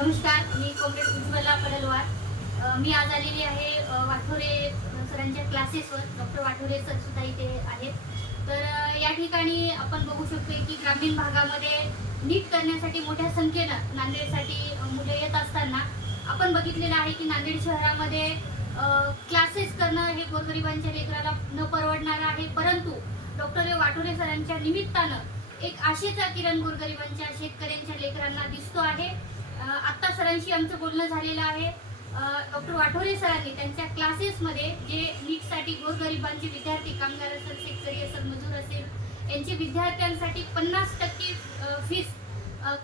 नमस्कार मी कॉम्रेड उज्ज्वला पडलवार. मी आज आलेली आहे वाठोरे सरांच्या क्लासेसवर. डॉक्टर वाठोरे सर सुद्धा इथे आहेत. तर या ठिकाणी आपण बघू शकतो की ग्रामीण भागामध्ये नीट करण्यासाठी मोठ्या संख्येनं नांदेडसाठी मुलं येत असताना आपण बघितलेलं आहे की नांदेड शहरामध्ये क्लासेस करणं हे गोरगरिबांच्या लेकराला न परवडणारं आहे. परंतु डॉक्टर वाठोरे सरांच्या निमित्तानं एक आशेचा किरण गोरगरिबांच्या शेतकऱ्यांच्या लेकरांना दिसतो आहे. आत्ता सरांशी आमचं बोलणं झालेलं आहे. डॉक्टर वाठोरे सरांनी त्यांच्या क्लासेसमध्ये जे नीटसाठी गोरगरिबांचे विद्यार्थी कामगार असेल शेतकरी असेल मजूर असेल यांचे विद्यार्थ्यांसाठी पन्नास टक्के फीस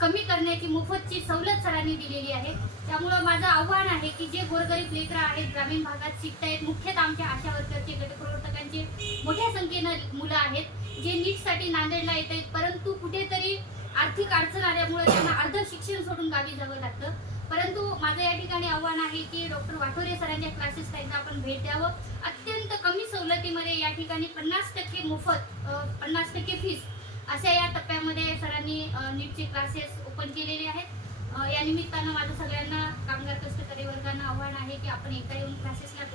कमी करण्याची मोफतची सवलत सरांनी दिलेली आहे. त्यामुळं माझं आव्हान आहे की जे गोरगरीब लेकरं आहेत ग्रामीण भागात शिकतायत मुख्यतः आमच्या आशा वर्करचे गटप्रवर्तकांचे मोठ्या संख्येनं मुलं आहेत. जे नीटसाठी नांदेडला येत आहेत परंतु कुठेतरी आर्थिक अडचण आल्यामुळे त्यांना अर्ध शिक्षण सोडून गावी जावं लागतं. परंतु माझं या ठिकाणी आव्हान आहे की डॉक्टर वाठोरे सरांच्या क्लासेसला एकदा आपण भेट द्यावं. अत्यंत कमी सवलतीमध्ये या ठिकाणी पन्नास टक्के मोफत पन्नास टक्के फीस अशा या टप्प्यामध्ये सरांनी नीटचे क्लासेस ओपन केलेले आहेत. या निमित्तानं माझं सगळ्यांना कामगार कष्टकरी वर्गांना आव्हान आहे की आपण एकदा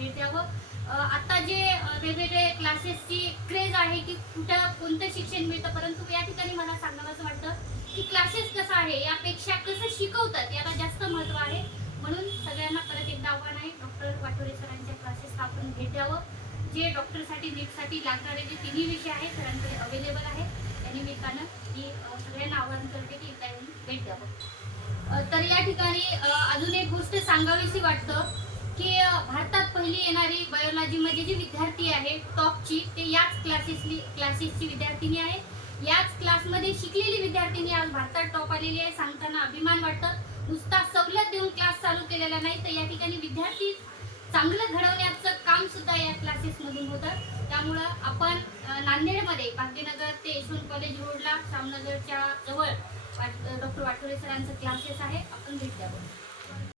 भेट द्यावं आता जे वेगवेगळे क्लासेसची क्रेज आहे की कुठं कोणतं शिक्षण मिळतं परंतु या ठिकाणी मला सांगावंसं वाटतं की क्लासेस कसं आहे यापेक्षा कसं शिकवतात याला जास्त महत्त्व आहे. म्हणून सगळ्यांना परत एकदा आव्हान आहे डॉक्टर वाटोरे सरांच्या क्लासेसला आपण भेट द्यावं जे डॉक्टरसाठी नीटसाठी लागणारे जे तिन्ही विषय आहेत सरांकडे अवेलेबल आहे. त्या निमित्तानं मी सगळ्यांना आवाहन करते की एकदा येऊन भेट द्यावं. तर या ठिकाणी अजून एक गोष्ट सांगावीशी वाटतं की भारतात पहिली येणारी बायोलॉजीमध्ये जी विद्यार्थी आहे टॉपची ते याच क्लासेसली क्लासेसची विद्यार्थिनी आहे. याच क्लासमध्ये शिकलेली विद्यार्थिनी आज भारतात टॉप आलेली आहे. सांगताना अभिमान वाटतं. नुसता सवलत देऊन क्लास चालू केलेला नाही तर या ठिकाणी विद्यार्थी चांगलं घडवण्याचं काम सुद्धा या क्लासेसमधून होतं. त्यामुळं आपण नांदेडमध्ये भाग्यनगर ते यशवंत कॉलेज रोडला श्यामनगरच्या जवळ डॉक्टर वाटोरे सरांचं क्लासेस आहे. आपण भेट द्यावं